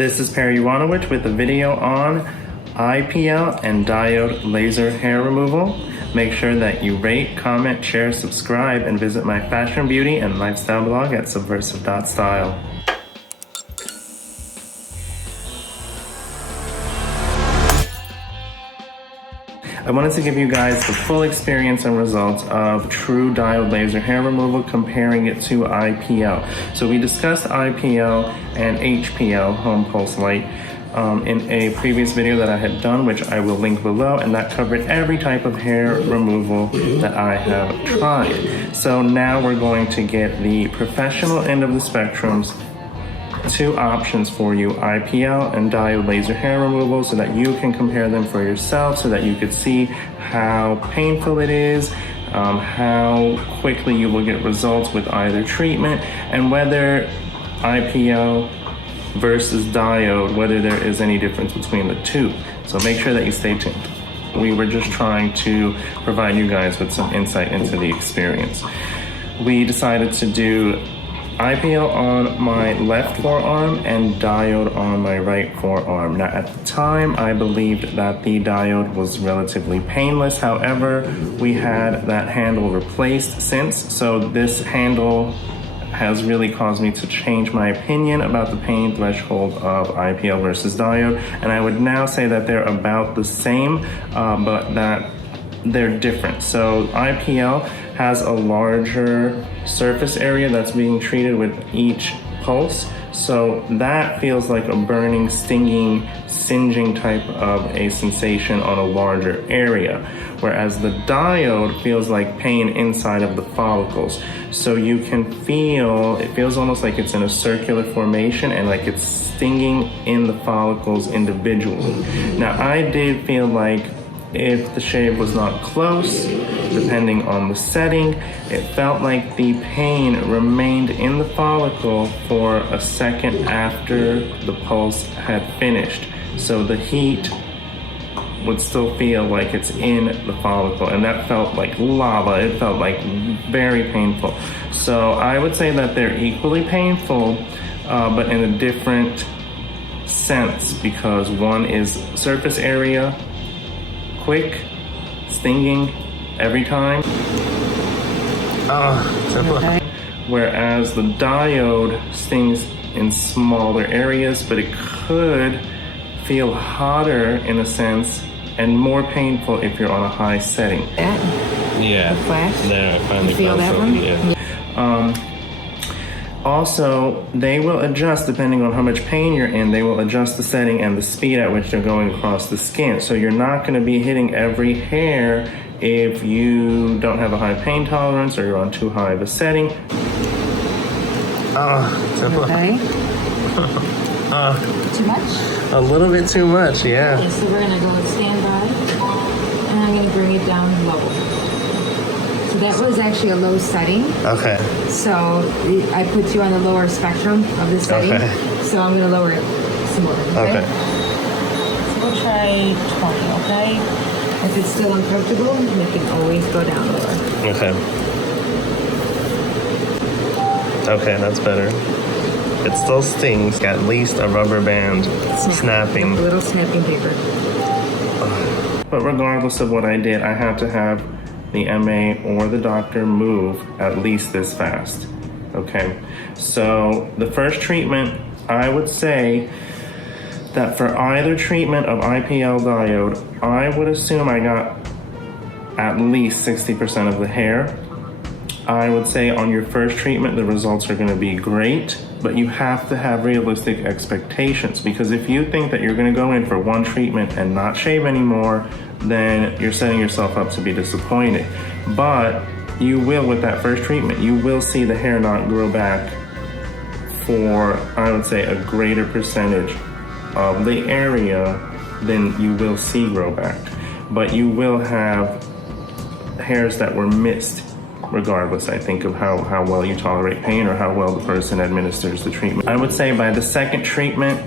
This is Perry Iwanowicz with a video on IPL and diode laser hair removal. Make sure that you rate, comment, share, subscribe, and visit my fashion, beauty, and lifestyle blog at subversive.style. I wanted to give you guys the full experience and results of true diode laser hair removal, comparing it to IPL. So we discussed IPL and HPL, home pulse light, in a previous video that I had done, which I will link below, and that covered every type of hair removal that I have tried. So now we're going to get the professional end of the spectrums. Two options for you, IPL and diode laser hair removal, so that you can compare them for yourself, so that you could see how painful it is, how quickly you will get results with either treatment, and whether IPL versus diode, whether there is any difference between the two. So make sure that you stay tuned. We were just trying to provide you guys with some insight into the experience. We decided to do IPL on my left forearm and diode on my right forearm. Now, at the time, I believed that the diode was relatively painless. However, we had that handle replaced since, so this handle has really caused me to change my opinion about the pain threshold of IPL versus diode. And I would now say that they're about the same, but that they're different. So IPL has a larger surface area that's being treated with each pulse. So that feels like a burning, stinging, singeing type of a sensation on a larger area. Whereas the diode feels like pain inside of the follicles. So you can feel, it feels almost like it's in a circular formation and like it's stinging in the follicles individually. Now, I did feel like if the shave was not close, depending on the setting, it felt like the pain remained in the follicle for a second after the pulse had finished. So the heat would still feel like it's in the follicle, and that felt like lava. It felt like very painful. So I would say that they're equally painful, but in a different sense, because one is surface area, quick, stinging every time. Whereas the diode stings in smaller areas, but it could feel hotter in a sense and more painful if you're on a high setting. Yeah. The flash. There, I finally feel found that something. one? Yeah. Also, they will adjust depending on how much pain you're in. They will adjust the setting and the speed at which they're going across the skin. So you're not going to be hitting every hair if you don't have a high pain tolerance or you're on too high of a setting. Okay. Too much? A little bit too much, yeah. Okay, so we're gonna go with standby, and I'm gonna bring it down low. So that was actually a low setting. Okay. So I put you on the lower spectrum of the setting. Okay. So I'm gonna lower it some more. Okay. So we'll try 20, okay? If it's still uncomfortable, we can always go down lower. Okay. Okay, that's better. It still stings. At least a rubber band snapping. A little snapping paper. But regardless of what I did, I had to have the MA or the doctor move at least this fast. Okay, so the first treatment, I would say that for either treatment of IPL diode, I would assume I got at least 60% of the hair. I would say on your first treatment, the results are gonna be great, but you have to have realistic expectations, because if you think that you're gonna go in for one treatment and not shave anymore, then you're setting yourself up to be disappointed. But you will, with that first treatment, you will see the hair not grow back for, I would say, a greater percentage of the area than you will see grow back. But you will have hairs that were missed regardless, I think, of how well you tolerate pain or how well the person administers the treatment. I would say by the second treatment,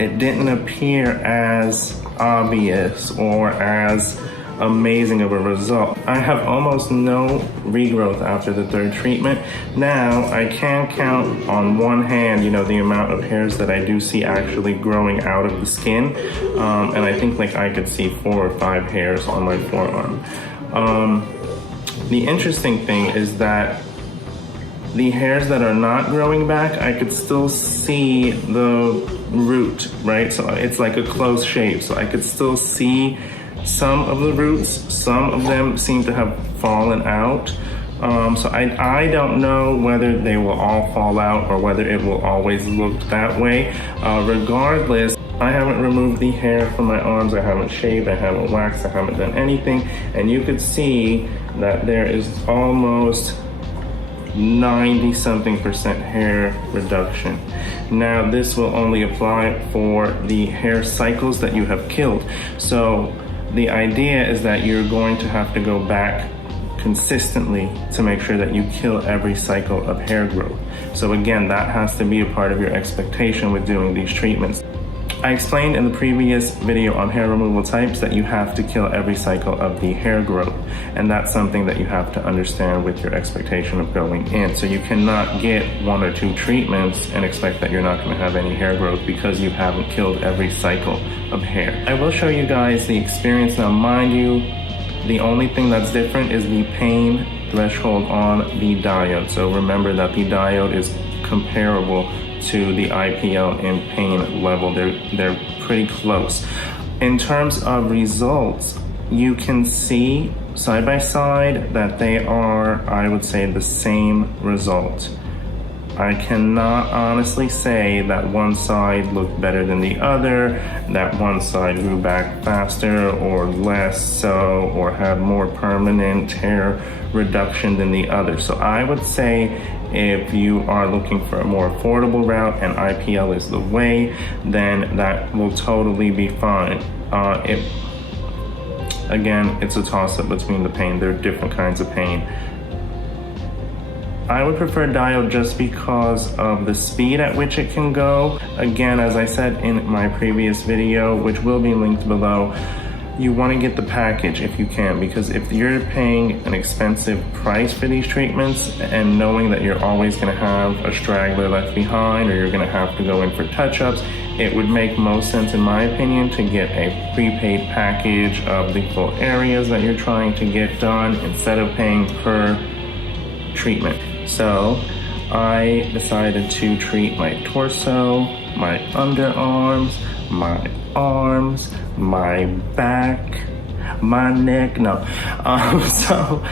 it didn't appear as obvious or as amazing of a result. I have almost no regrowth after the third treatment. Now I can count on one hand, the amount of hairs that I do see actually growing out of the skin. And I think like I could see 4 or 5 hairs on my forearm. The interesting thing is that the hairs that are not growing back, I could still see the root, right? So it's like a close shave. So I could still see some of the roots. Some of them seem to have fallen out. So I don't know whether they will all fall out or whether it will always look that way. Regardless, I haven't removed the hair from my arms. I haven't shaved, I haven't waxed, I haven't done anything. And you could see that there is almost 90-something% hair reduction. Now this will only apply for the hair cycles that you have killed. So the idea is that you're going to have to go back consistently to make sure that you kill every cycle of hair growth. So again, that has to be a part of your expectation with doing these treatments. I explained in the previous video on hair removal types that you have to kill every cycle of the hair growth, and that's something that you have to understand with your expectation of going in. So you cannot get 1 or 2 treatments and expect that you're not going to have any hair growth because you haven't killed every cycle of hair. I will show you guys the experience. Now mind you, the only thing that's different is the pain threshold on the diode. So remember that the diode is comparable to the IPL in pain level. They're pretty close. In terms of results, you can see side by side that they are, I would say, the same result. I cannot honestly say that one side looked better than the other, that one side grew back faster or less so, or had more permanent hair reduction than the other. So I would say if you are looking for a more affordable route and IPL is the way, then that will totally be fine. Again, it's a toss-up between the pain. There are different kinds of pain. I would prefer Diode just because of the speed at which it can go. Again, as I said in my previous video, which will be linked below, you want to get the package if you can, because if you're paying an expensive price for these treatments and knowing that you're always going to have a straggler left behind or you're going to have to go in for touch-ups, it would make most sense, in my opinion, to get a prepaid package of the full areas that you're trying to get done instead of paying per treatment. So I decided to treat my torso, my underarms, my arms, my back, my neck. So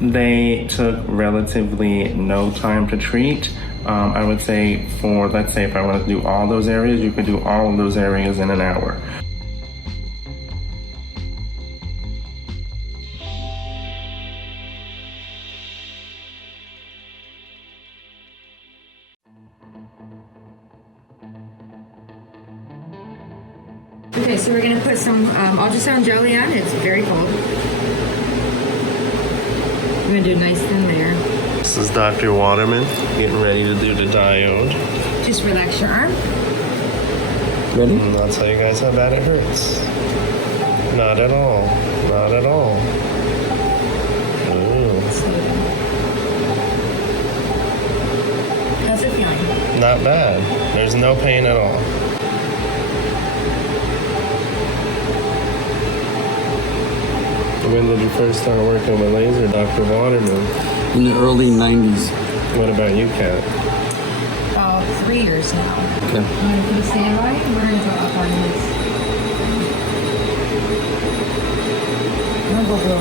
they took relatively no time to treat. I would say let's say if I want to do all those areas, you could do all of those areas in an hour. Okay, so we're gonna put some ultrasound jelly on. It's very cold. We're gonna do a nice thin layer. This is Dr. Waterman getting ready to do the diode. Just relax your arm. Ready? And I'll tell you guys how bad it hurts. Not at all. Not at all. Ooh. How's it feeling? Not bad. There's no pain at all. When did you first start working with laser, Dr. Waterman? In the early 90s. What about you, Kat? About 3 years now. Okay. I'm gonna put a standby and we're gonna go up on this. I'm gonna go below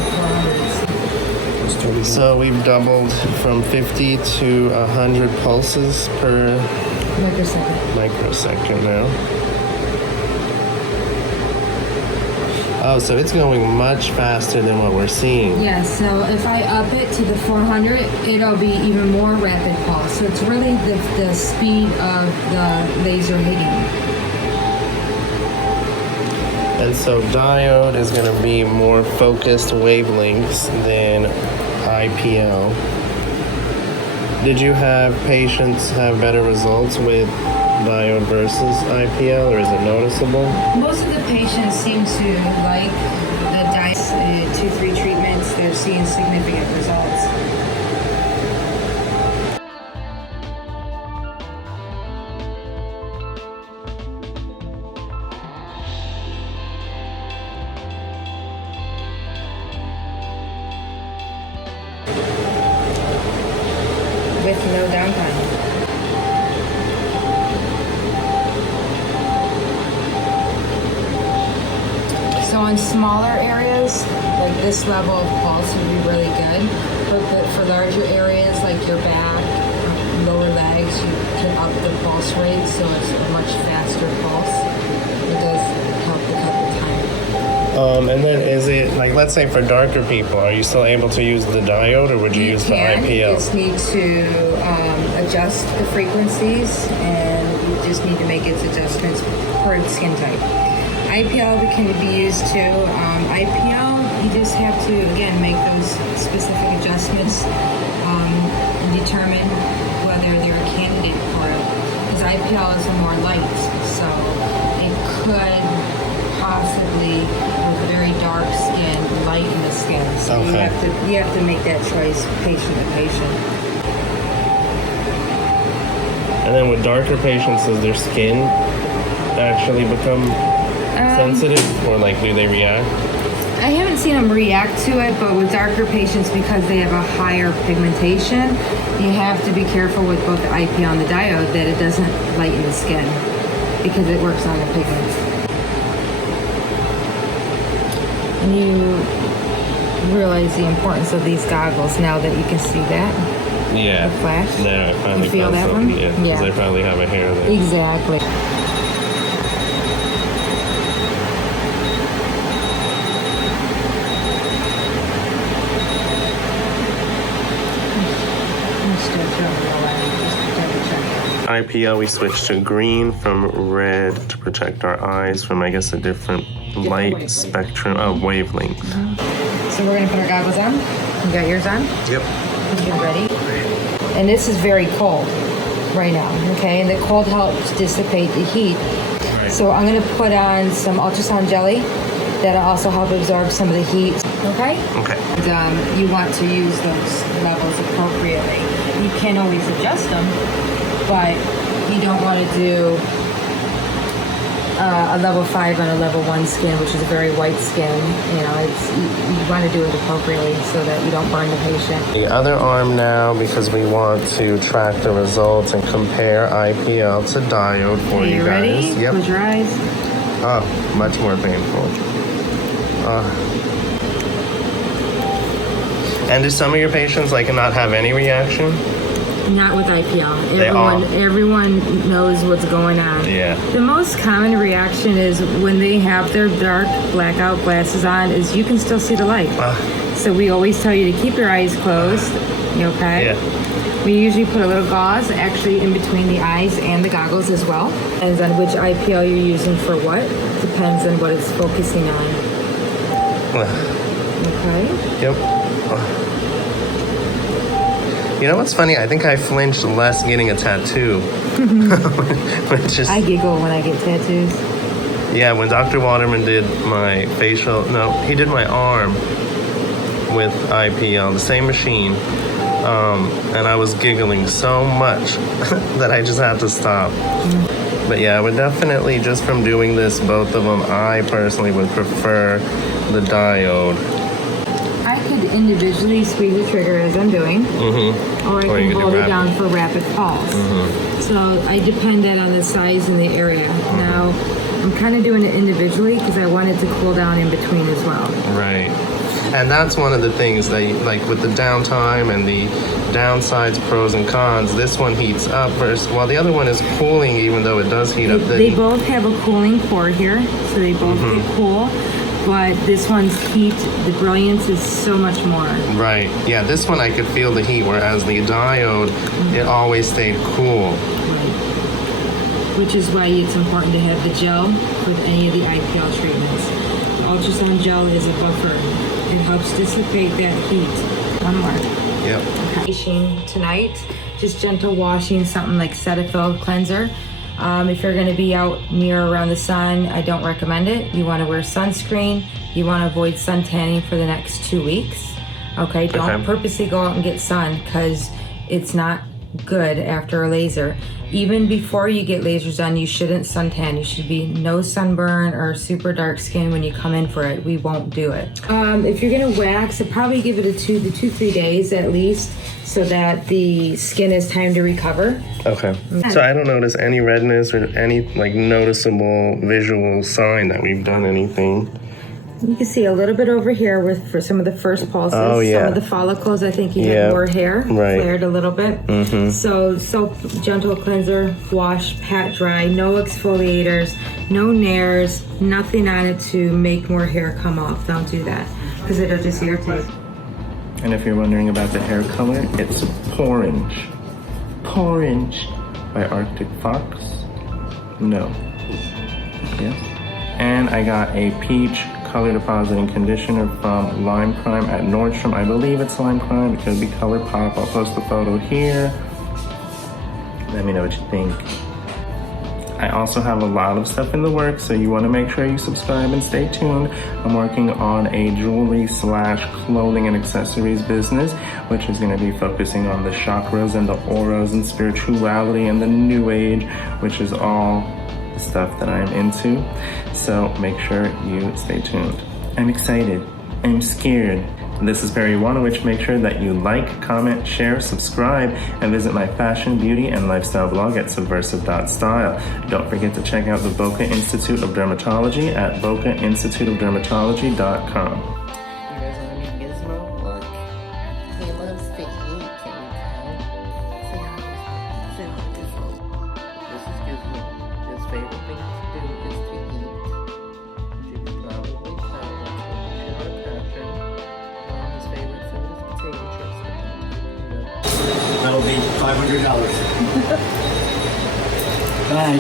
400. So we've doubled from 50 to 100 pulses per microsecond now. Oh, so it's going much faster than what we're seeing. Yeah, so if I up it to the 400, it'll be even more rapid pulse. So it's really the speed of the laser hitting. And so diode is going to be more focused wavelengths than IPL. Did you have patients have better results with diode versus IPL, or is it noticeable? Most of the patients seem to like the diode. 3 treatments, they're seeing significant results. With no downtime. So on smaller areas, like this level of pulse would be really good. But for larger areas like your back, lower legs, you can up the pulse rate so it's a much faster pulse. It does help to cut the time. And then is it, like, let's say for darker people, are you still able to use the diode, or would you use the IPL? You just need to adjust the frequencies, and you just need to make its adjustments per skin type. IPL can be used too. IPL, you just have to, again, make those specific adjustments and determine whether they're a candidate for it. Because IPL is more light, so it could possibly, with very dark skin, lighten the skin. So Okay. you have to make that choice patient to patient. And then with darker patients, does their skin actually become sensitive, or like do they react? I haven't seen them react to it, but with darker patients, because they have a higher pigmentation, you have to be careful with both the IPL and the diode that it doesn't lighten the skin, because it works on the pigments. And you realize the importance of these goggles now that you can see that? Yeah. The flash? There, I finally You feel found that something. one? Yeah, because I probably have a hair there. Exactly. IPL, we switched to green from red to protect our eyes from, I guess, a different light wavelength. spectrum of wavelength. So we're gonna put our goggles on. You got yours on? Yep. Get ready. And this is very cold right now, okay? And the cold helps dissipate the heat. So I'm gonna put on some ultrasound jelly that'll also help absorb some of the heat, okay? Okay. And you want to use those levels appropriately. You can always adjust them, but you don't want to do a level 5 on a level 1 skin, which is a very white skin. You know, you want to do it appropriately so that you don't burn the patient. The other arm now, because we want to track the results and compare IPL to diode for Are you you guys. ready? Yep. Close your eyes. Oh, much more painful. And do some of your patients like not have any reaction? Not with IPL. They all- Everyone knows what's going on. Yeah. The most common reaction is when they have their dark blackout glasses on is you can still see the light. So we always tell you to keep your eyes closed. You okay? Yeah. We usually put a little gauze actually in between the eyes and the goggles as well. Depends on which IPL you're using for what. Depends on what it's focusing on. Okay? Yep. You know what's funny? I think I flinched less getting a tattoo. Which is, I giggle when I get tattoos. yeah, when Dr. Waterman did my facial, no, he did my arm with IPL, the same machine. And I was giggling so much that I just had to stop. But yeah, I would definitely, just from doing this, both of them, I personally would prefer the diode. I could individually squeeze the trigger as I'm doing, or I Or you can could do hold it rapid. down for rapid pulse. So I depended on the size and the area. Now, I'm kind of doing it individually because I want it to cool down in between as well. Right. And that's one of the things that, like with the downtime and the downsides, pros and cons, this one heats up versus, while the other one is cooling, even though it does heat up. They both have a cooling core here, so they both get cool. But this one's heat, the brilliance is so much more. Right. Yeah, this one I could feel the heat, whereas the diode, it always stayed cool. Which is why it's important to have the gel with any of the IPL treatments. The ultrasound gel is a buffer. It helps dissipate that heat. One more. Yep. Washing tonight, just gentle washing, something like Cetaphil cleanser. If you're going to be out near around the sun, I don't recommend it. You want to wear sunscreen You want to avoid sun tanning for the next 2 weeks. Okay, don't purposely go out and get sun because it's not good after a laser. Even before you get lasers done, you shouldn't suntan. You should be no sunburn or super dark skin when you come in for it. We won't do it. If you're gonna wax, I'd probably give it 2-3 days at least so that the skin has time to recover. Okay. So I don't notice any redness or any like noticeable visual sign that we've done anything. You can see a little bit over here for some of the first pulses. Oh, yeah. Some of the follicles, I think you had more hair, flared a little bit. So soap, gentle cleanser, wash, pat dry, no exfoliators, no nairs, nothing on it to make more hair come off. Don't do that because it'll just irritate. And if you're wondering about the hair color, it's Porange. Porange by Arctic Fox. No. Yes. And I got a peach color depositing conditioner from Lime Crime at Nordstrom. I believe it's Lime Crime. It could be Color Pop. I'll post the photo here. Let me know what you think. I also have a lot of stuff in the works, so you want to make sure you subscribe and stay tuned. I'm working on a jewelry / clothing and accessories business, which is going to be focusing on the chakras and the auras and spirituality and the new age, which is all stuff that I'm into. So make sure you stay tuned. I'm excited. I'm scared. This is Perry Wanowich. Make sure that you like, comment, share, subscribe, and visit my fashion, beauty, and lifestyle blog at subversive.style. Don't forget to check out the Boca Institute of Dermatology at bocainstituteofdermatology.com. You guys want to meet Gizmo? Look. He loves to eat. Can you tell? Say hi, Gizmo. This is Gizmo. His favorite thing to do is to eat. You can probably tell that's what pure passion. His favorite food is potato chips. That'll be $500. Bye.